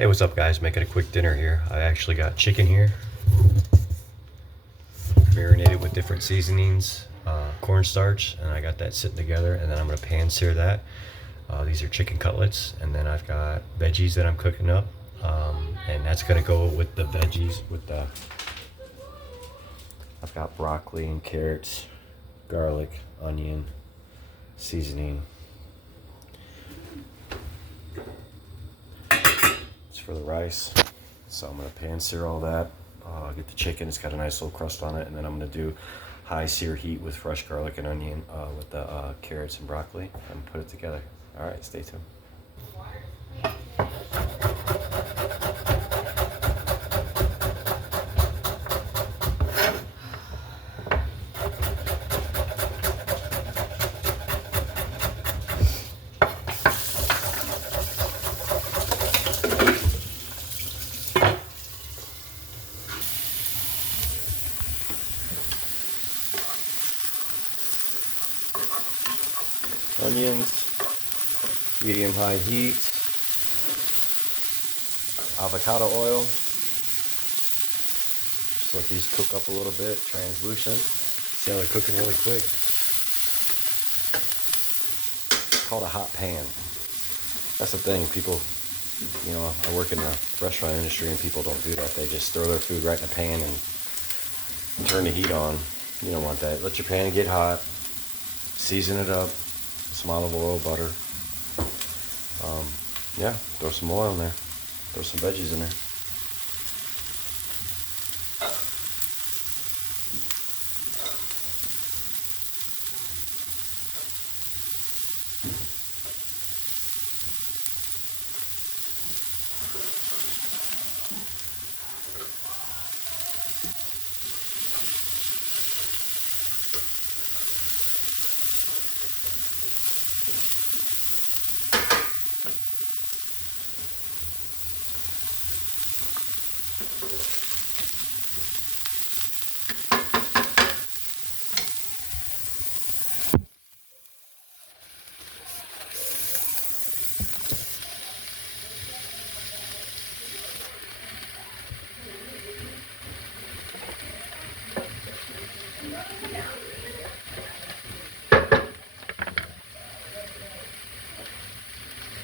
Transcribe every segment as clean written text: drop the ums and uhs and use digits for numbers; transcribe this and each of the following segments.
Hey, what's up, guys? Making a quick dinner here. I actually got chicken here, marinated with different seasonings, cornstarch, and I got that sitting together. And then I'm gonna pan sear that. These are chicken cutlets, and then I've got veggies that I'm cooking up, and that's gonna go with the veggies. I've got broccoli and carrots, garlic, onion, seasoning. It's for the rice. So I'm gonna pan sear all that. Get the chicken, it's got a nice little crust on it, and then I'm gonna do high sear heat with fresh garlic and onion with the carrots and broccoli and put it together. All right, stay tuned. Onions, medium high heat, avocado oil. Just let these cook up a little bit, translucent. See how they're cooking really quick? It's called a hot pan. That's the thing, people, I work in the restaurant industry and people don't do that. They just throw their food right in a pan and turn the heat on. You don't want that. Let your pan get hot, season it up, some olive oil, butter. Yeah, throw some oil in there, throw some veggies in there.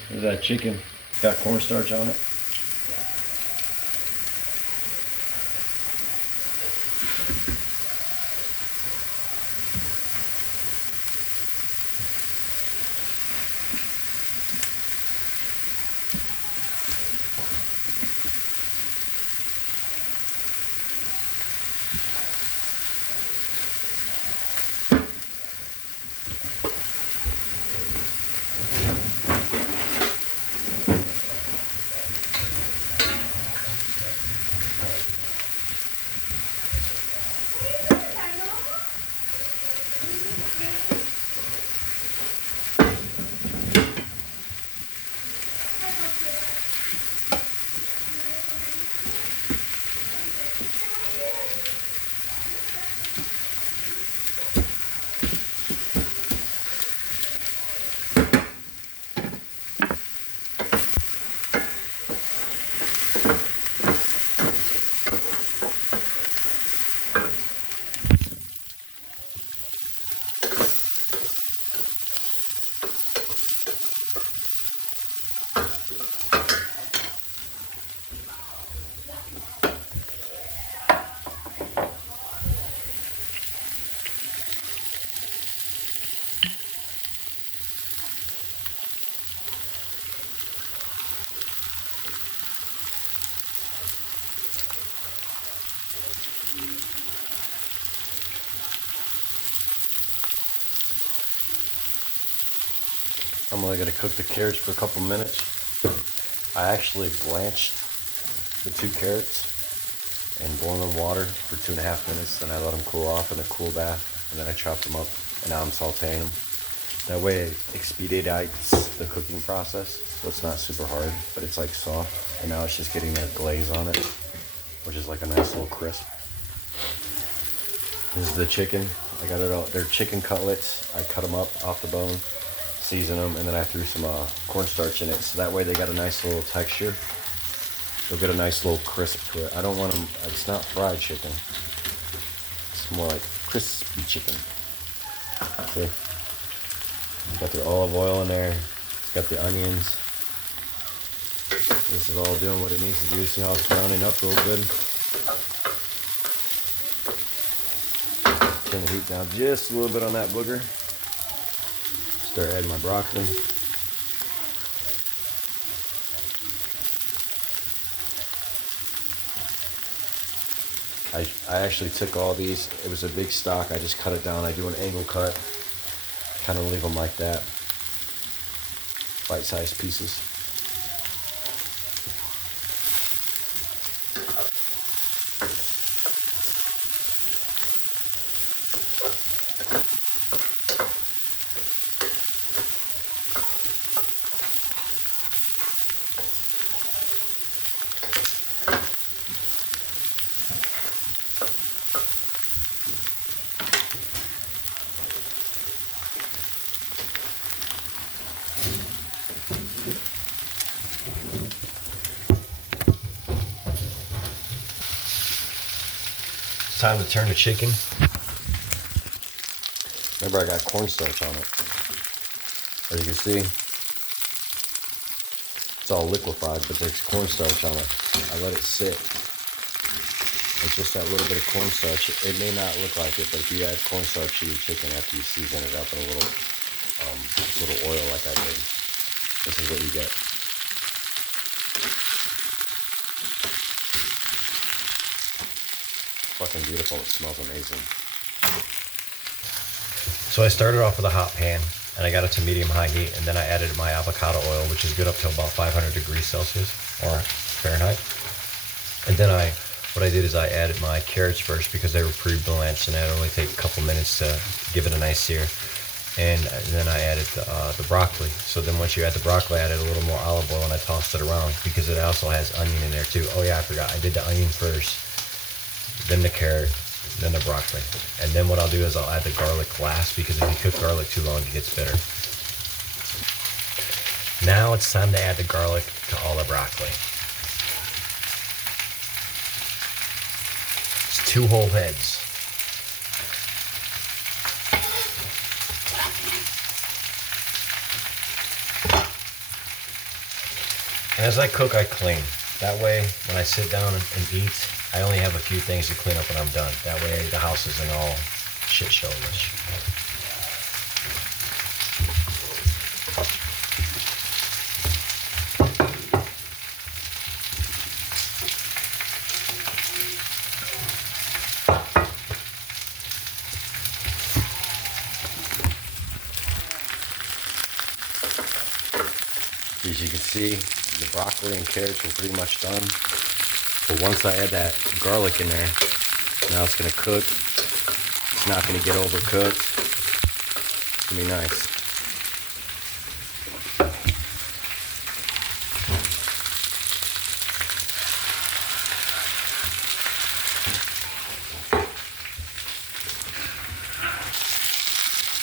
There's that chicken. It's got cornstarch on it. I'm only going to cook the carrots for a couple minutes. I actually blanched the 2 carrots in boiling water for 2.5 minutes. Then I let them cool off in a cool bath, and then I chopped them up, and now I'm sauteing them. That way it expedites the cooking process, so it's not super hard, but it's like soft. And now it's just getting that glaze on it, which is like a nice little crisp. This is the chicken. I got it all. They're chicken cutlets. I cut them up off the bone, season them, and then I threw some cornstarch in it, so that way they got a nice little texture. You'll get a nice little crisp to it. I don't want them, it's not fried chicken. It's more like crispy chicken. See? Got the olive oil in there. It's got the onions. This is all doing what it needs to do. See how it's browning up real good? Turn the heat down just a little bit on that booger. Start adding my broccoli. I actually took all these. It was a big stock. I just cut it down. I do an angle cut. Kind of leave them like that. Bite-sized pieces. It's time to turn the chicken. Remember, I got cornstarch on it. As you can see, it's all liquefied, but there's cornstarch on it. I let it sit. It's just that little bit of cornstarch. It may not look like it, but if you add cornstarch to your chicken after you season it up in a little oil like I did, this is what you get. Fucking beautiful. It smells amazing. So I started off with a hot pan and I got it to medium-high heat, and then I added my avocado oil, which is good up to about 500 degrees Celsius or Fahrenheit. And then what I did is I added my carrots first because they were pre-blanched, and that only take a couple minutes to give it a nice sear. And then I added the broccoli. So then once you add the broccoli, I added a little more olive oil and I tossed it around because it also has onion in there too. Oh yeah, I forgot. I did the onion first, then the carrot, then the broccoli. And then what I'll do is I'll add the garlic last, because if you cook garlic too long, it gets bitter. Now it's time to add the garlic to all the broccoli. It's 2 whole heads. And as I cook, I clean. That way, when I sit down and eat, I only have a few things to clean up when I'm done. That way, the house isn't all shit showish. As you can see, the broccoli and carrots are pretty much done. But once I add that garlic in there, now it's going to cook. It's not going to get overcooked. It's going to be nice.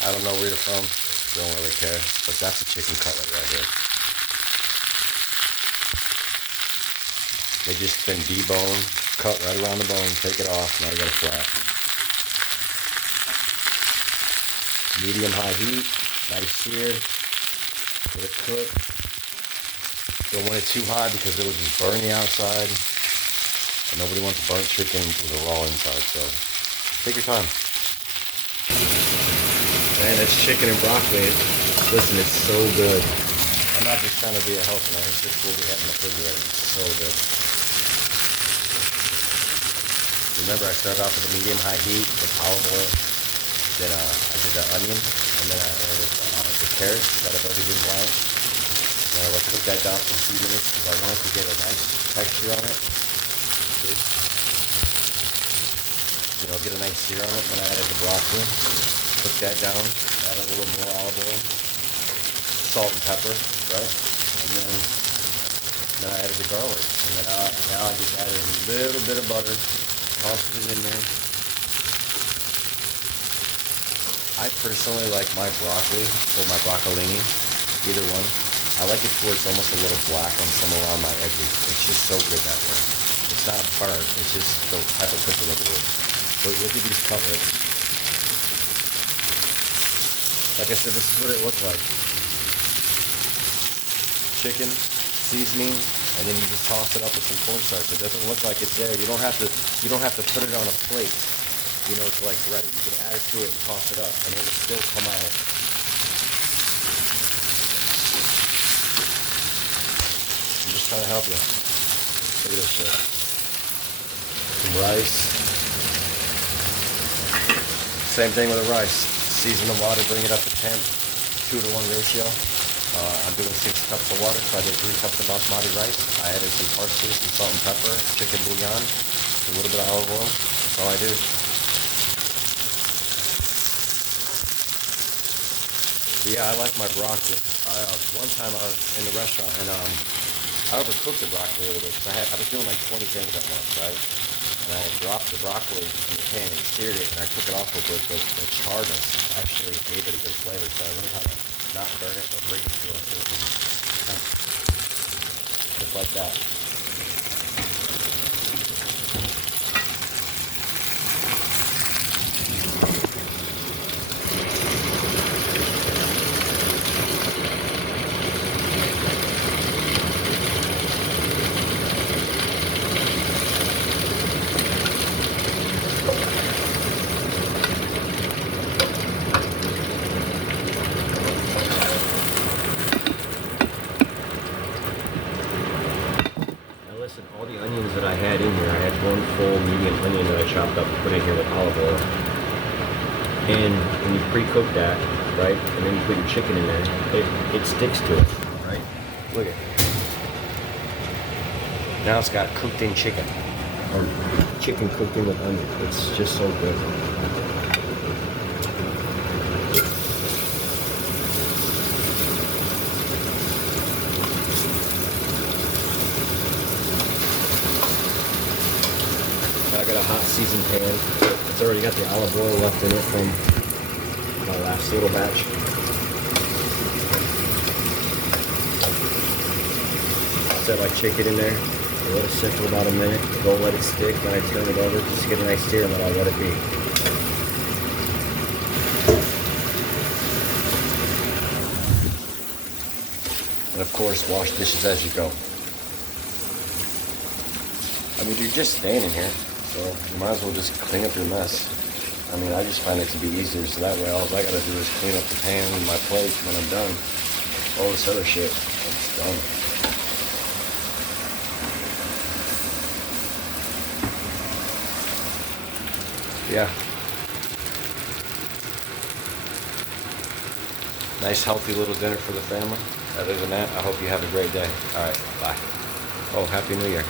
I don't know where you're from. Don't really care. But that's a chicken cutlet right here. They just been deboned, cut right around the bone, take it off, now you got a flat. Medium-high heat, nice sear, let it cook. Don't want it too high because it will just burn the outside. And nobody wants burnt chicken with a raw inside, so take your time. Man, it's chicken and broccoli. Listen, it's so good. I'm not just trying to be a health man, it's just what we have in the refrigerator. It's so good. Remember, I started off with a medium-high heat with olive oil. Then I did the onion, and then I added the carrots that have already been blanched. Then I will cook that down for a few minutes because I want it to get a nice texture on it. See? You know, get a nice sear on it. Then I added the broccoli. Cook that down. Add a little more olive oil, salt and pepper, right? And then I added the garlic. And then now I just added a little bit of butter. Toss it in there. I personally like my broccoli or my broccolini, either one. I I like it where it's almost a little black on some around my edges. It's just so good that way. It's not burnt, it's just the type of cooking it is. But look at these cutlets. Like I said, this is what it looked like. Chicken, seasoning, and then you just toss it up with some cornstarch. It doesn't look like it's there. You don't have to put it on a plate, you know, to like bread it. You can add it to it and toss it up, and it will still come out. I'm just trying to help you. Look at this shit. Some rice. Same thing with the rice. Season the water, bring it up to temp, 2-to-1 ratio. I'm doing 6 cups of water, so I did 3 cups of basmati rice. I added some parsley, some salt and pepper, chicken bouillon, a little bit of olive oil. That's all I do. But yeah, I like my broccoli. One time I was in the restaurant and I overcooked the broccoli a little bit because I was doing like 20 things at once, right? And I dropped the broccoli in the pan and seared it, and I took it off real quick, but the charness actually gave it a good flavor, so I learned how to not burn it, but bring it to a certain temp. Just like that. Listen, all the onions that I had in here, I had one full medium onion that I chopped up and put in here with olive oil. And when you pre-cook that, right, and then you put your chicken in there, it sticks to it, right? Look at it. Now it's got cooked in chicken, or chicken cooked in with onion. It's just so good. I got a hot seasoned pan. It's already got the olive oil left in it from my last little batch. Set my chicken in there, let it sit for about a minute. Don't let it stick. Then I turn it over just to get a nice sear, and then I'll let it be. And of course, wash dishes as you go. I mean, you're just standing here, so you might as well just clean up your mess. I mean, I just find it to be easier, so that way all I gotta do is clean up the pan and my plate when I'm done. All this other shit, it's done. Yeah. Nice, healthy little dinner for the family. Other than that, I hope you have a great day. All right, bye. Oh, Happy New Year.